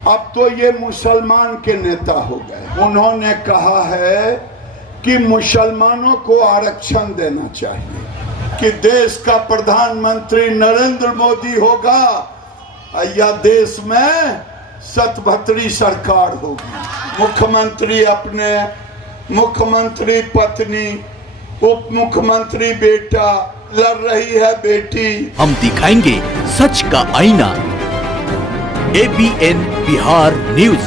अब तो ये मुसलमान के नेता हो गए। उन्होंने कहा है कि मुसलमानों को आरक्षण देना चाहिए, कि देश का प्रधानमंत्री नरेंद्र मोदी होगा या देश में सतभत्री सरकार होगी। मुख्यमंत्री अपने, मुख्यमंत्री पत्नी, उप मुख्यमंत्री बेटा, लड़ रही है बेटी। हम दिखाएंगे सच का आईना। ABN Bihar news.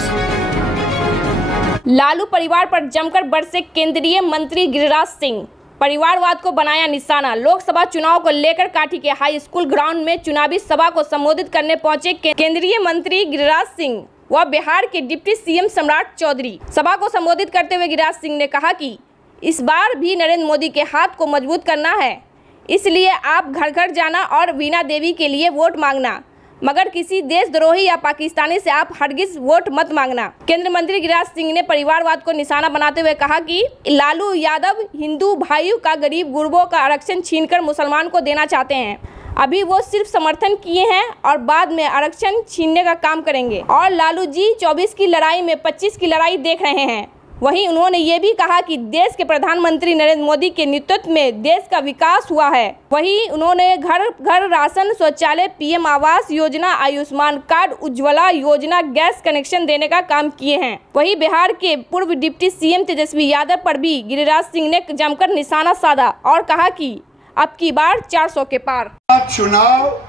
लालू परिवार पर जमकर बरसे केंद्रीय मंत्री गिरिराज सिंह। परिवारवाद को बनाया निशाना। लोकसभा चुनाव को लेकर काठी के हाई स्कूल ग्राउंड में चुनावी सभा को संबोधित करने पहुंचे केंद्रीय मंत्री गिरिराज सिंह व बिहार के डिप्टी सीएम सम्राट चौधरी। सभा को संबोधित करते हुए गिरिराज सिंह ने कहा कि इस बार भी नरेंद्र मोदी के हाथ को मजबूत करना है, इसलिए आप घर घर जाना और वीणा देवी के लिए वोट मांगना, मगर किसी देशद्रोही या पाकिस्तानी से आप हरगिज वोट मत मांगना। केंद्रीय मंत्री गिरिराज सिंह ने परिवारवाद को निशाना बनाते हुए कहा कि लालू यादव हिंदू भाइयों का, गरीब गुरबों का आरक्षण छीनकर मुसलमान को देना चाहते हैं। अभी वो सिर्फ समर्थन किए हैं और बाद में आरक्षण छीनने का काम करेंगे। और लालू जी 24 की लड़ाई में 25 की लड़ाई देख रहे हैं। वहीं उन्होंने ये भी कहा कि देश के प्रधानमंत्री नरेंद्र मोदी के नेतृत्व में देश का विकास हुआ है। वहीं उन्होंने घर घर राशन, शौचालय, PM आवास योजना, आयुष्मान कार्ड, उज्ज्वला योजना, गैस कनेक्शन देने का काम किए हैं। वहीं बिहार के पूर्व डिप्टी सीएम तेजस्वी यादव पर भी गिरिराज सिंह ने जमकर निशाना साधा और कहा कि अब की बार 400 के पार। चुनाव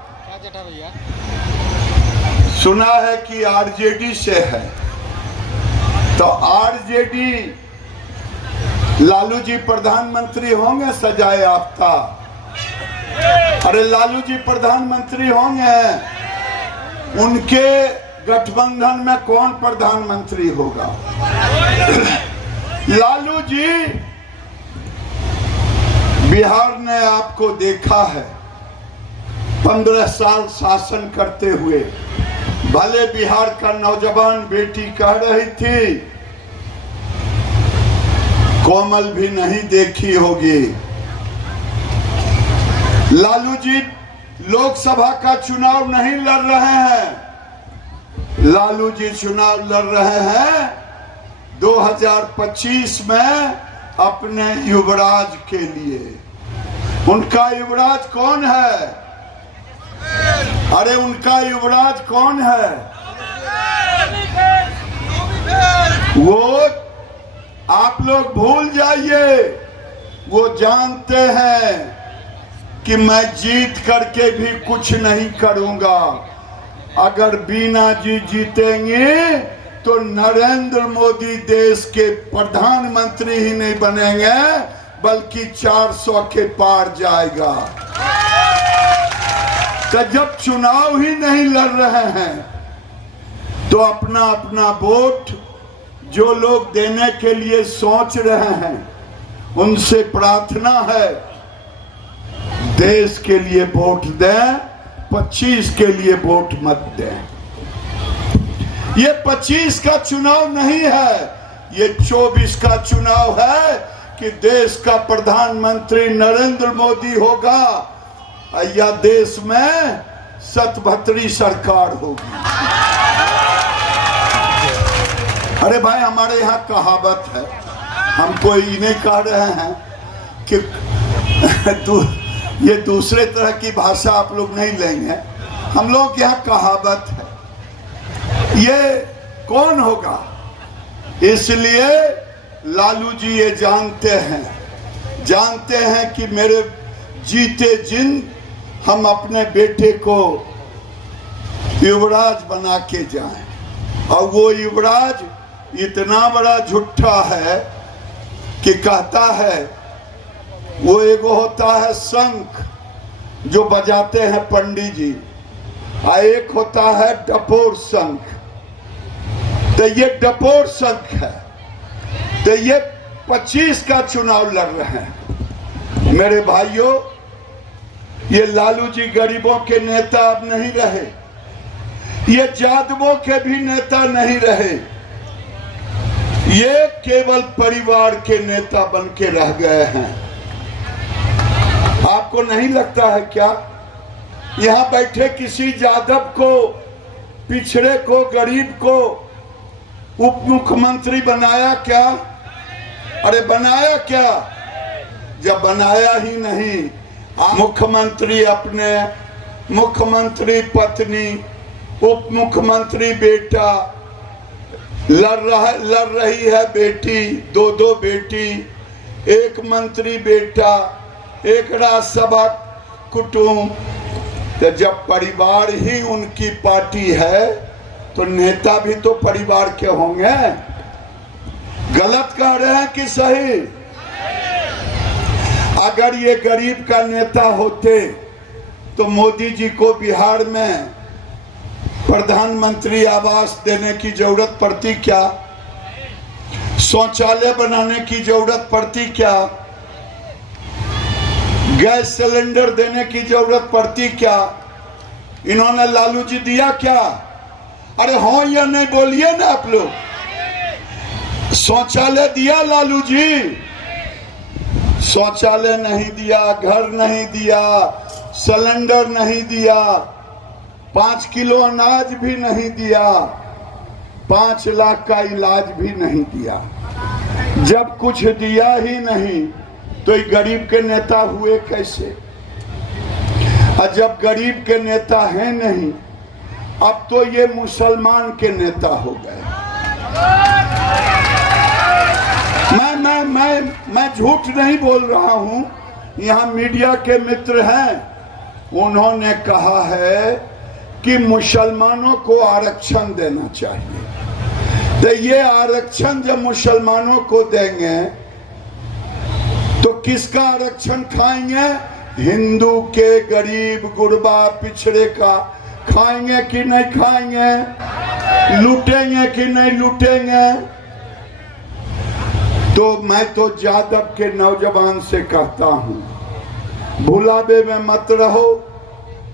सुना है कि RJD से है, तो RJD लालू जी प्रधानमंत्री होंगे सजाए याफ्ता। अरे लालू जी प्रधानमंत्री होंगे, उनके गठबंधन में कौन प्रधानमंत्री होगा? लालू जी, बिहार ने आपको देखा है 15 साल शासन करते हुए। भले बिहार का नौजवान बेटी कह रही थी कोमल भी नहीं देखी होगी। लालू जी लोकसभा का चुनाव नहीं लड़ रहे हैं, लालू जी चुनाव लड़ रहे हैं 2025 में अपने युवराज के लिए। उनका युवराज कौन है? अरे उनका युवराज कौन है? वो आप लोग भूल जाइए। वो जानते हैं कि मैं जीत करके भी कुछ नहीं करूंगा। अगर बीना जी जीतेंगे तो नरेंद्र मोदी देश के प्रधानमंत्री ही नहीं बनेंगे, बल्कि 400 के पार जाएगा। तो जब चुनाव ही नहीं लड़ रहे हैं तो अपना अपना वोट जो लोग देने के लिए सोच रहे हैं, उनसे प्रार्थना है देश के लिए वोट दें, 25 के लिए वोट मत दें। ये 25 का चुनाव नहीं है, ये 24 का चुनाव है कि देश का प्रधानमंत्री नरेंद्र मोदी होगा या देश में सतभत्री सरकार होगी। अरे भाई, हमारे यहाँ कहावत है, हम कोई इन्हें कह रहे हैं कि ये दूसरे तरह की भाषा आप लोग नहीं लेंगे। हम लोग यहाँ कहावत है, ये कौन होगा? इसलिए लालू जी ये जानते हैं कि मेरे जीते जिन हम अपने बेटे को युवराज बना के जाएं। और वो युवराज इतना बड़ा झूठा है कि कहता है, वो एगो होता है शंख जो बजाते हैं पंडित जी, और एक होता है डपोर शंख। तो ये डपोर शंख है। तो ये 25 का चुनाव लड़ रहे हैं। मेरे भाइयों, ये लालू जी गरीबों के नेता अब नहीं रहे, ये जादवों के भी नेता नहीं रहे, ये केवल परिवार के नेता बन के रह गए हैं। आपको नहीं लगता है क्या यहाँ बैठे किसी यादव को पिछड़े को, गरीब को उप मुख्यमंत्री बनाया क्या? अरे बनाया क्या? जब बनाया ही नहीं, मुख्यमंत्री अपने, मुख्यमंत्री पत्नी, उप मुख्यमंत्री बेटा, लड़ रही है बेटी, दो बेटी, एक मंत्री बेटा, एक राज्यसभा कुटुंब। तो जब परिवार ही उनकी पार्टी है तो नेता भी तो परिवार के होंगे। गलत कह रहे हैं कि सही? अगर ये गरीब का नेता होते तो मोदी जी को बिहार में प्रधानमंत्री आवास देने की जरूरत पड़ती क्या? शौचालय बनाने की जरूरत पड़ती क्या? गैस सिलेंडर देने की जरूरत पड़ती क्या? इन्होंने लालू जी दिया क्या? अरे हाँ या नहीं बोलिए ना आप लोग। शौचालय दिया लालू जी? शौचालय नहीं दिया, घर नहीं दिया, सिलेंडर नहीं दिया, 5 किलो अनाज भी नहीं दिया, 5 लाख का इलाज भी नहीं दिया। जब कुछ दिया ही नहीं तो ये गरीब के नेता हुए कैसे? और जब गरीब के नेता हैं नहीं, अब तो ये मुसलमान के नेता हो गए। मैं झूठ नहीं बोल रहा हूं, यहाँ मीडिया के मित्र हैं, उन्होंने कहा है कि मुसलमानों को आरक्षण देना चाहिए। तो ये आरक्षण जब मुसलमानों को देंगे तो किसका आरक्षण खाएंगे? हिंदू के, गरीब गुरबा पिछड़े का खाएंगे कि नहीं खाएंगे? लूटेंगे कि नहीं लूटेंगे? तो मैं तो यादव के नौजवान से कहता हूं, भुलावे में मत रहो।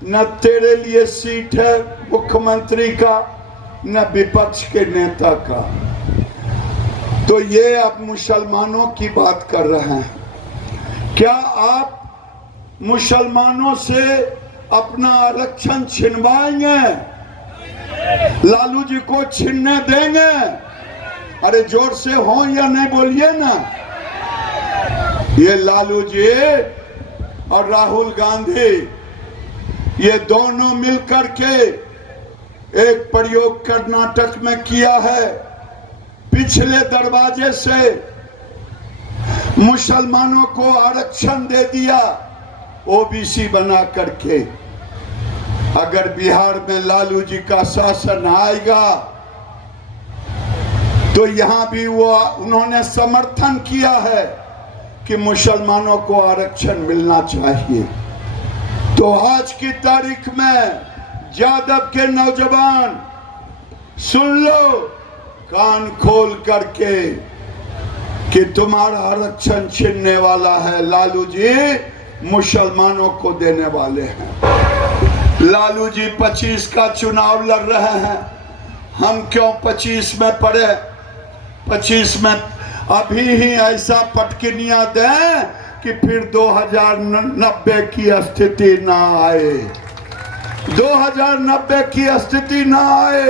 न तेरे लिए सीट है मुख्यमंत्री का, न विपक्ष के नेता का। तो ये आप मुसलमानों की बात कर रहे हैं। क्या आप मुसलमानों से अपना आरक्षण छिनवाएंगे? लालू जी को छीनने देंगे? अरे जोर से हो या नहीं बोलिए ना। ये लालू जी और राहुल गांधी, ये दोनों मिलकर के एक प्रयोग कर्नाटक में किया है। पिछले दरवाजे से मुसलमानों को आरक्षण दे दिया, ओबीसी बना करके। अगर बिहार में लालू जी का शासन आएगा तो यहां भी वो उन्होंने समर्थन किया है कि मुसलमानों को आरक्षण मिलना चाहिए। तो आज की तारीख में यादव के नौजवान सुन लो कान खोल करके कि तुम्हारा आरक्षण छीनने वाला है लालू जी, मुसलमानों को देने वाले हैं। लालू जी 25 का चुनाव लड़ रहे हैं, हम क्यों 25 में पड़े? 25 में अभी ही ऐसा पटकनियां दें कि फिर 2090 की स्थिति ना आए, 2090 की स्थिति ना आए।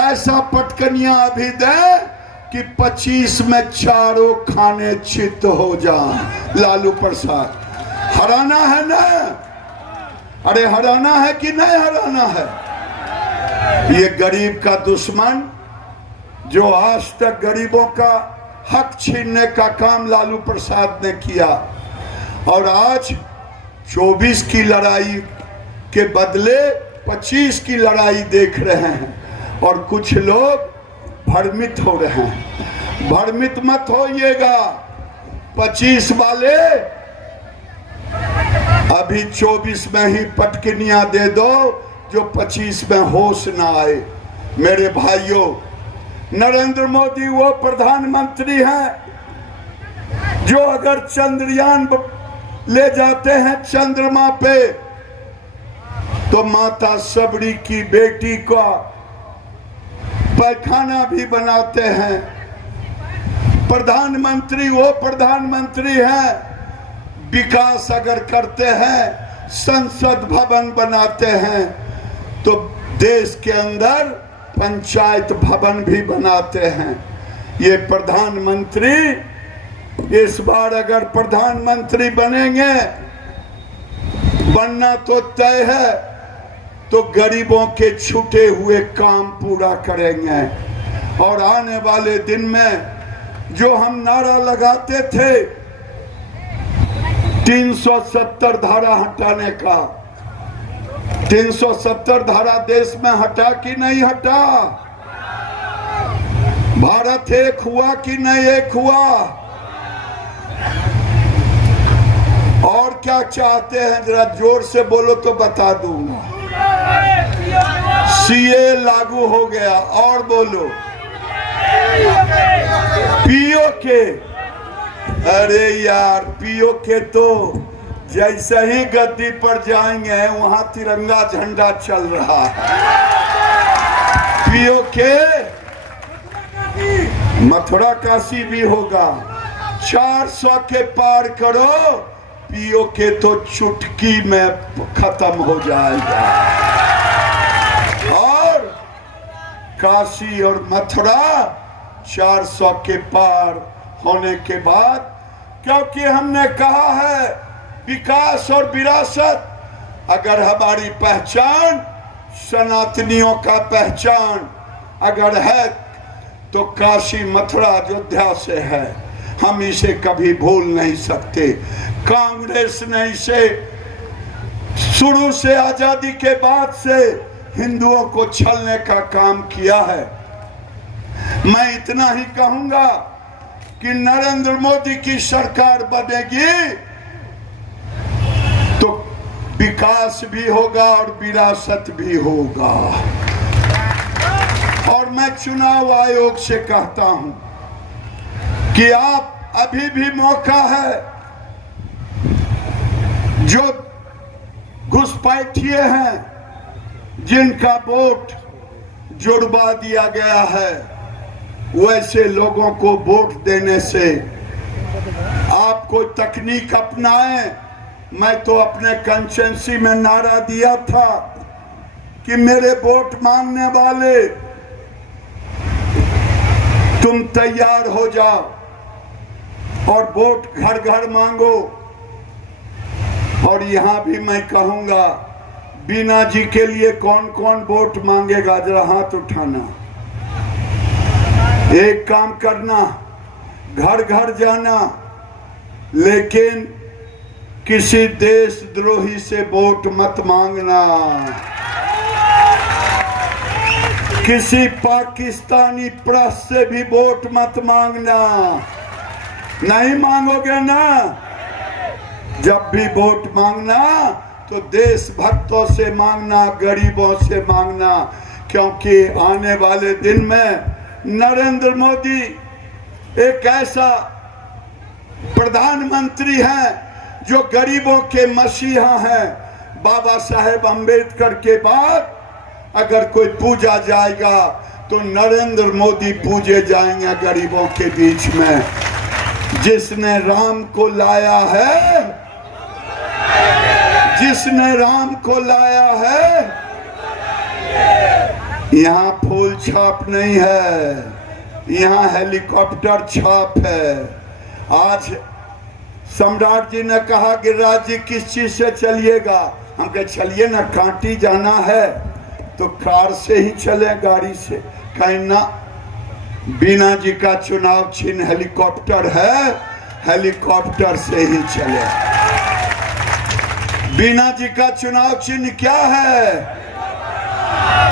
ऐसा पटकनियां अभी दें कि 25 में चारों खाने चित हो जाए। लालू प्रसाद हराना है ना? अरे हराना है कि नहीं हराना है? ये गरीब का दुश्मन जो आज तक गरीबों का हक छीनने का काम लालू प्रसाद ने किया, और आज 24 की लड़ाई के बदले 25 की लड़ाई देख रहे हैं और कुछ लोग भ्रमित हो रहे हैं। भ्रमित मत होइएगा, 25 वाले अभी 24 में ही पटकनियां दे दो जो 25 में होश ना आए। मेरे भाइयों, नरेंद्र मोदी वो प्रधानमंत्री हैं जो अगर चंद्रयान ले जाते हैं चंद्रमा पे तो माता सबरी की बेटी को पैखाना भी बनाते हैं। प्रधानमंत्री वो प्रधानमंत्री हैं, विकास अगर करते हैं, संसद भवन बनाते हैं, तो देश के अंदर पंचायत भवन भी बनाते हैं। ये प्रधानमंत्री इस बार अगर प्रधानमंत्री बनेंगे, बनना तो तय है, तो गरीबों के छूटे हुए काम पूरा करेंगे। और आने वाले दिन में जो हम नारा लगाते थे 370 धारा हटाने का, 370 धारा देश में हटा कि नहीं हटा? भारत एक हुआ कि नहीं एक हुआ? और क्या चाहते हैं जरा जोर से बोलो तो बता दूंगा। सीए लागू हो गया, और बोलो पीओके। अरे यार पीओके तो जैसे ही गद्दी पर जाएंगे वहां तिरंगा झंडा चल रहा है। पीओके मथुरा काशी भी होगा। 400 के पार करो, पीओके तो चुटकी में खत्म हो जाएगा। और काशी और मथुरा 400 के पार होने के बाद, क्योंकि हमने कहा है विकास और विरासत, अगर हमारी पहचान सनातनियों का पहचान अगर है तो काशी मथुरा अयोध्या से है। हम इसे कभी भूल नहीं सकते। कांग्रेस ने इसे शुरू से आजादी के बाद से हिंदुओं को छलने का काम किया है। मैं इतना ही कहूंगा कि नरेंद्र मोदी की सरकार बनेगी तो विकास भी होगा और विरासत भी होगा। और मैं चुनाव आयोग से कहता हूं कि आप अभी भी मौका है, जो घुसपैठिए हैं जिनका वोट जुड़वा दिया गया है, वैसे लोगों को वोट देने से आप कोई तकनीक अपनाएं। मैं तो अपने कंस्टिट्यूएंसी में नारा दिया था कि मेरे वोट मांगने वाले तुम तैयार हो जाओ और वोट घर घर मांगो। और यहां भी मैं कहूंगा, बीना जी के लिए कौन कौन वोट मांगेगा, जरा हाथ उठाना। एक काम करना, घर घर जाना, लेकिन किसी देशद्रोही से वोट मत मांगना। किसी पाकिस्तानी प्रेस से भी वोट मत मांगना। नहीं मांगोगे ना? जब भी वोट मांगना तो देशभक्तों से मांगना, गरीबों से मांगना, क्योंकि आने वाले दिन में नरेंद्र मोदी एक ऐसा प्रधानमंत्री है जो गरीबों के मसीहा हैं। बाबा साहेब अम्बेडकर के बाद अगर कोई पूजा जाएगा तो नरेंद्र मोदी पूजे जाएंगे गरीबों के बीच में। जिसने राम को लाया है, जिसने राम को लाया है, यहाँ फूल छाप नहीं है, यहाँ हेलीकॉप्टर छाप है। आज सम्राट जी ने कहा गिरिराज जी किस चीज से चलिएगा? हम कहे चलिए ना, कांटी जाना है तो कार से ही चले, गाड़ी से। कहीं ना, बीना जी का चुनाव चिन्ह हेलीकॉप्टर है, हेलीकॉप्टर से ही चले। बीना जी का चुनाव चिन्ह क्या है?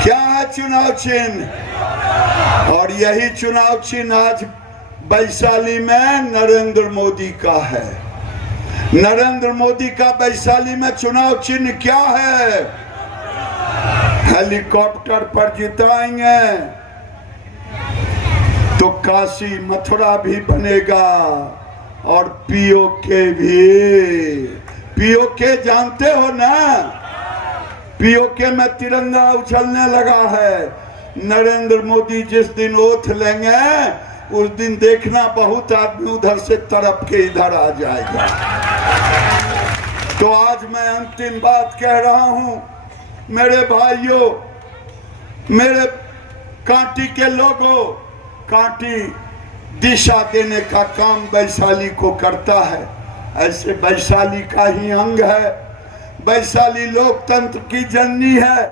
क्या है चुनाव चिन्ह? और यही चुनाव चिन्ह आज वैशाली में नरेंद्र मोदी का है। नरेंद्र मोदी का वैशाली में चुनाव चिन्ह क्या है? हेलीकॉप्टर पर जिताएंगे तो काशी मथुरा भी बनेगा और पीओके भी। पीओके जानते हो ना? पीओके में तिरंगा उछलने लगा है। नरेंद्र मोदी जिस दिन ओथ लेंगे उस दिन देखना बहुत आदमी उधर से तरफ के इधर आ जाएगा। तो आज मैं अंतिम बात कह रहा हूं, मेरे भाइयों, मेरे कांटी के लोगों, कांटी दिशा देने का काम वैशाली को करता है। ऐसे वैशाली का ही अंग है। वैशाली लोकतंत्र की जननी है।